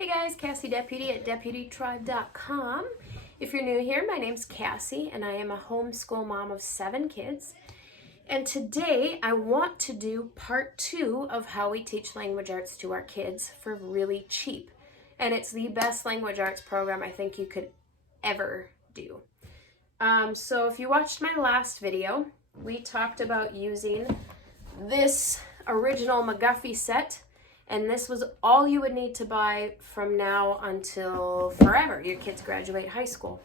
Hey guys, Cassie Deputy at DeputyTribe.com. If you're new here, my name's Cassie and I am a homeschool mom of 7 kids. And today I want to do part 2 of how we teach language arts to our kids for really cheap. And it's the best language arts program I think you could ever do. So if you watched my last video, we talked about using this original McGuffey set. And this was all you would need to buy from now until forever. Your kids graduate high school.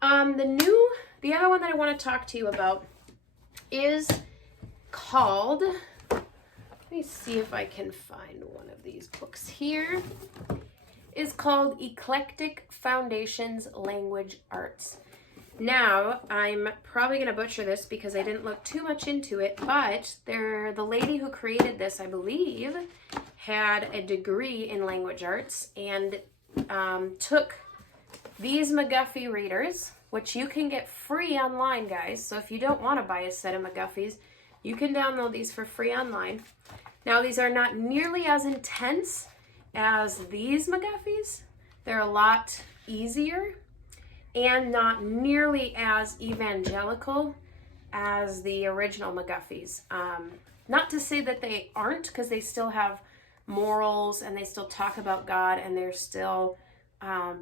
The other one that I want to talk to you about is called, let me see if I can find one of these books here, is called Eclectic Foundations Language Arts. Now, I'm probably going to butcher this because I didn't look too much into it, but the lady who created this, I believe, had a degree in language arts and took these McGuffey readers, which you can get free online, guys. So if you don't want to buy a set of McGuffeys, you can download these for free online. Now, these are not nearly as intense as these McGuffeys. They're a lot easier and not nearly as evangelical as the original McGuffeys. Not to say that they aren't, because they still have morals and they still talk about God and they're still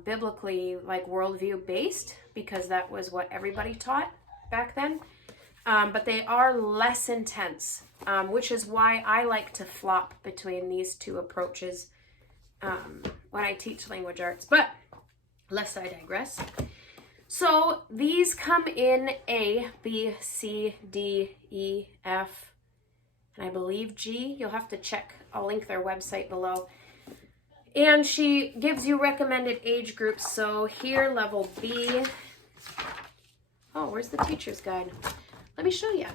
biblically like worldview based, because that was what everybody taught back then. But they are less intense, which is why I like to flop between these two approaches when I teach language arts. But lest I digress. So these come in A, B, C, D, E, F, and I believe G. You'll have to check. I'll link their website below. And she gives you recommended age groups. So here, level B. Oh, where's the teacher's guide? Let me show you.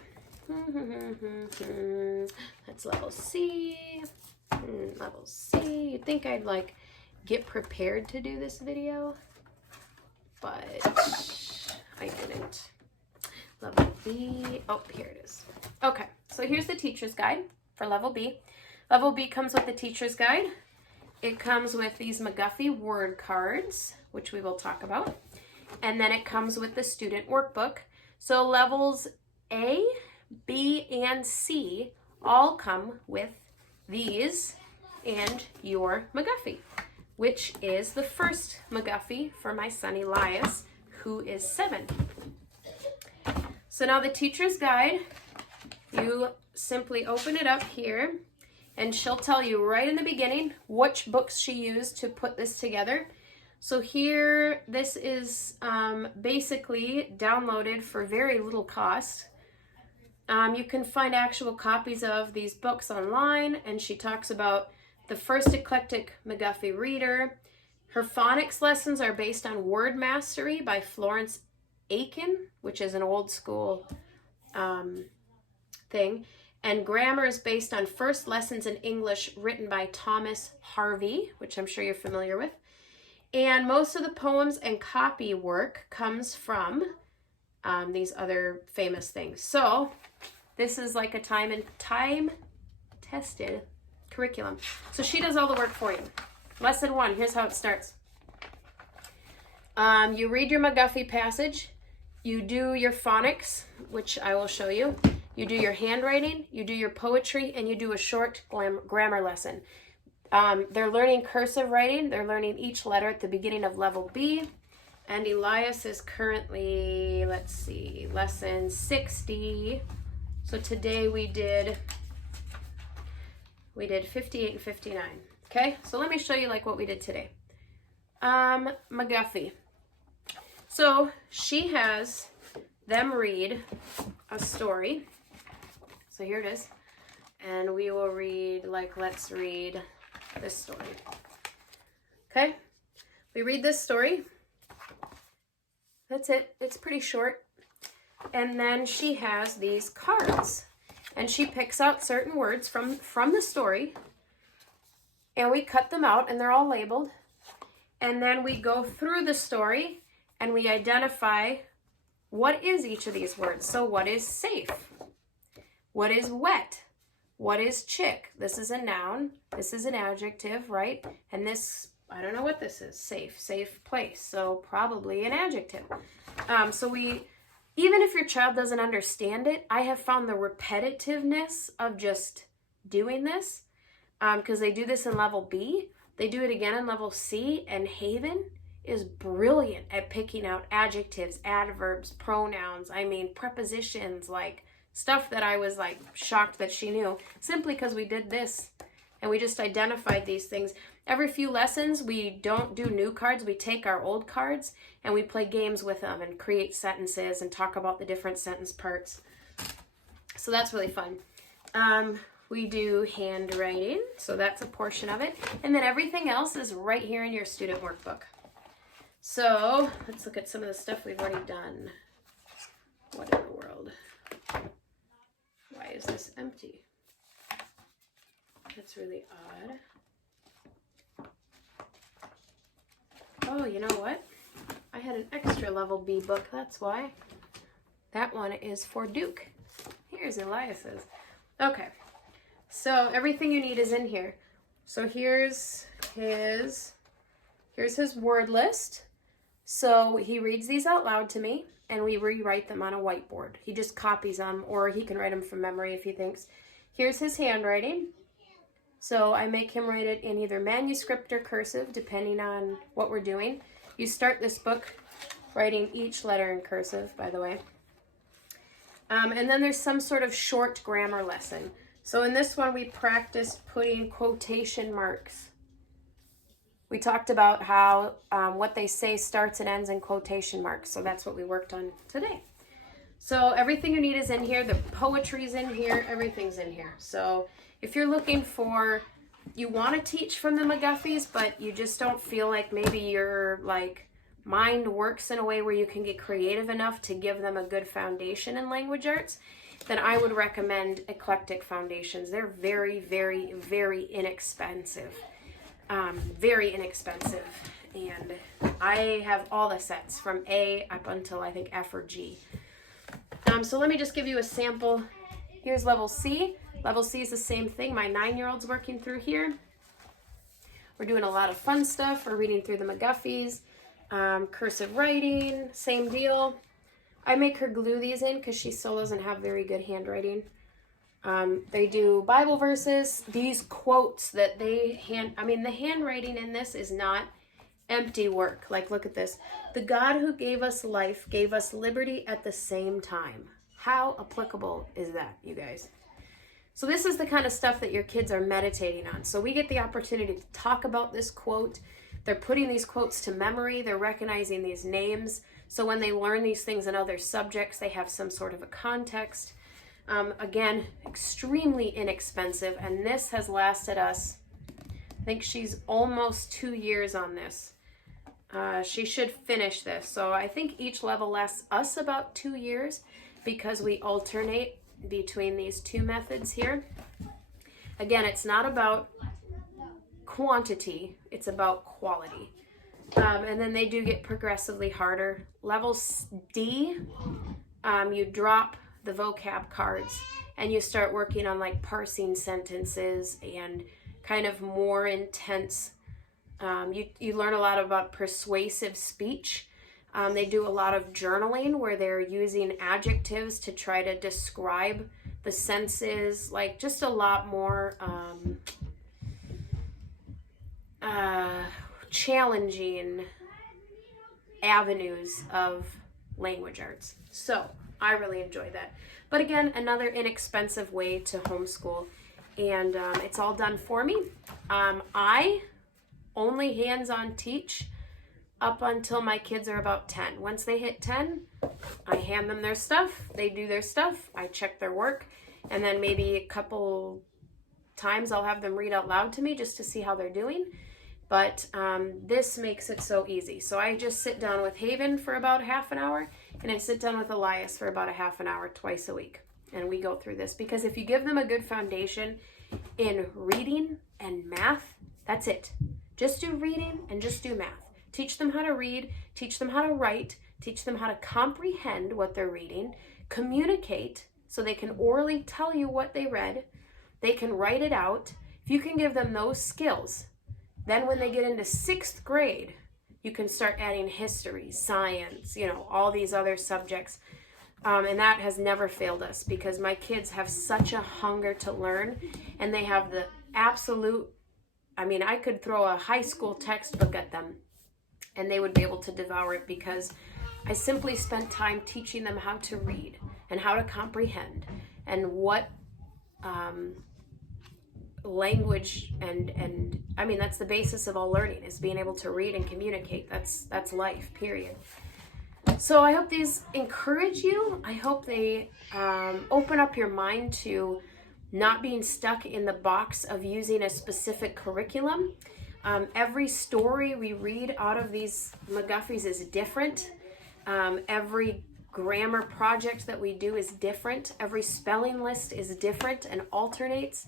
That's level C. Level C. You'd think I'd like get prepared to do this video, but I didn't. Level B. Oh, here it is. Okay, so here's the teacher's guide for level B. Level B comes with the teacher's guide. It comes with these McGuffey word cards, which we will talk about. And then it comes with the student workbook. So levels A, B, and C all come with these and your McGuffey, which is the first McGuffey for my son Elias, who is 7. So now the teacher's guide, you simply open it up here and she'll tell you right in the beginning which books she used to put this together. So here, this is basically downloaded for very little cost. You can find actual copies of these books online, and she talks about the first Eclectic McGuffey reader. Her phonics lessons are based on Word Mastery by Florence Aiken, which is an old school thing. And grammar is based on First Lessons in English written by Thomas Harvey, which I'm sure you're familiar with. And most of the poems and copy work comes from these other famous things. So this is like a time-tested curriculum. So she does all the work for you. Lesson 1, here's how it starts. You read your McGuffey passage. You do your phonics, which I will show you. You do your handwriting, you do your poetry, and you do a short grammar lesson. They're learning cursive writing. They're learning each letter at the beginning of level B. And Elias is currently, let's see, lesson 60. So today we did 58 and 59. Okay, so let me show you like what we did today. McGuffey. So she has them read a story. So here it is. And we will read, like, let's read this story. Okay? We read this story. That's it. It's pretty short. And then she has these cards. And she picks out certain words from the story. And we cut them out, and they're all labeled. And then we go through the story, and we identify what is each of these words. So what is safe? What is wet? What is chick? This is a noun. This is an adjective, right? And this I don't know what this is. Safe place. So probably an adjective. Even if your child doesn't understand it, I have found the repetitiveness of just doing this, because they do this in level B, they do it again in level C, and Haven is brilliant at picking out adjectives, adverbs, pronouns, prepositions, like stuff that I was like shocked that she knew, simply because we did this and we just identified these things. Every few lessons, we don't do new cards. We take our old cards and we play games with them and create sentences and talk about the different sentence parts. So that's really fun. We do handwriting, so that's a portion of it. And then everything else is right here in your student workbook. So let's look at some of the stuff we've already done. What in the world? Why is this empty? That's really odd. Oh, you know what? I had an extra level B book, that's why. That one is for Duke. Here's Elias's. Okay, so everything you need is in here. So here's his word list. So he reads these out loud to me, and we rewrite them on a whiteboard. He just copies them, or he can write them from memory if he thinks. Here's his handwriting. So I make him write it in either manuscript or cursive, depending on what we're doing. You start this book writing each letter in cursive, by the way. And then there's some sort of short grammar lesson. So in this one, we practiced putting quotation marks. We talked about how what they say starts and ends in quotation marks. So that's what we worked on today. So everything you need is in here. The poetry's in here. Everything's in here. So if you're looking for, you want to teach from the McGuffies, but you just don't feel like maybe your mind works in a way where you can get creative enough to give them a good foundation in language arts, then I would recommend Eclectic Foundations. They're very, very, very inexpensive. Very inexpensive. And I have all the sets from A up until I think F or G. So let me just give you a sample. Here's level C. Level C is the same thing. My 9-year-old's working through here. We're doing a lot of fun stuff. We're reading through the McGuffies. Cursive writing, same deal. I make her glue these in because she still doesn't have very good handwriting. They do Bible verses, these quotes that they the handwriting in this is not empty work. Like, look at this. The God who gave us life gave us liberty at the same time. How applicable is that, you guys? So this is the kind of stuff that your kids are meditating on. So we get the opportunity to talk about this quote. They're putting these quotes to memory. They're recognizing these names. So when they learn these things in other subjects, they have some sort of a context. Again, extremely inexpensive. And this has lasted us, I think she's almost 2 years on this. She should finish this. So I think each level lasts us about 2 years because we alternate between these two methods here. Again, it's not about quantity, it's about quality. And then they do get progressively harder. Level D, you drop the vocab cards and you start working on parsing sentences and kind of more intense. You learn a lot about persuasive speech. They do a lot of journaling where they're using adjectives to try to describe the senses, just a lot more challenging avenues of language arts. So I really enjoy that. But again, another inexpensive way to homeschool. And it's all done for me. I only hands-on teach up until my kids are about 10. Once they hit 10, I hand them their stuff. They do their stuff. I check their work. And then maybe a couple times I'll have them read out loud to me just to see how they're doing. But this makes it so easy. So I just sit down with Haven for about half an hour, and I sit down with Elias for about a half an hour twice a week. And we go through this. Because if you give them a good foundation in reading and math, that's it. Just do reading and just do math. Teach them how to read, teach them how to write, teach them how to comprehend what they're reading, communicate so they can orally tell you what they read, they can write it out. If you can give them those skills, Then when they get into 6th grade, you can start adding history, science, all these other subjects. And that has never failed us because my kids have such a hunger to learn, and they have the absolute, I could throw a high school textbook at them and they would be able to devour it because I simply spent time teaching them how to read and how to comprehend and what language and that's the basis of all learning, is being able to read and communicate. That's life, period. So I hope these encourage you. I hope they open up your mind to not being stuck in the box of using a specific curriculum. Every story we read out of these McGuffies is different. Every grammar project that we do is different. Every spelling list is different and alternates.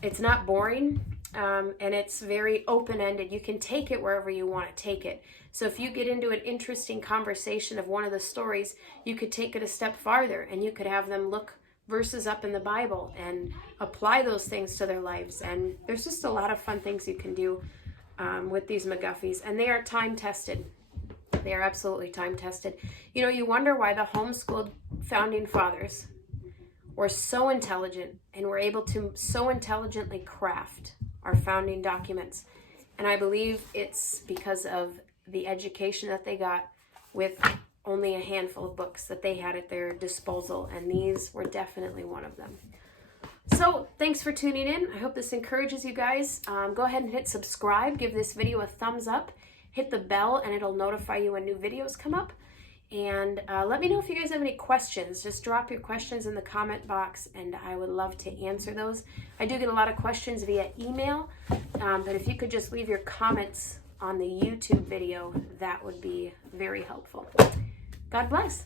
It's not boring, and it's very open-ended. You can take it wherever you want to take it. So if you get into an interesting conversation of one of the stories, you could take it a step farther, and you could have them look verses up in the Bible and apply those things to their lives. And there's just a lot of fun things you can do with these McGuffies, and they are time-tested. They are absolutely time-tested. You wonder why the homeschooled founding fathers were so intelligent and were able to so intelligently craft our founding documents. And I believe it's because of the education that they got with only a handful of books that they had at their disposal, and these were definitely one of them. So thanks for tuning in. I hope this encourages you guys. Go ahead and hit subscribe, give this video a thumbs up, hit the bell, and it'll notify you when new videos come up. And let me know if you guys have any questions. Just drop your questions in the comment box, and I would love to answer those. I do get a lot of questions via email, but if you could just leave your comments on the YouTube video, that would be very helpful. God bless.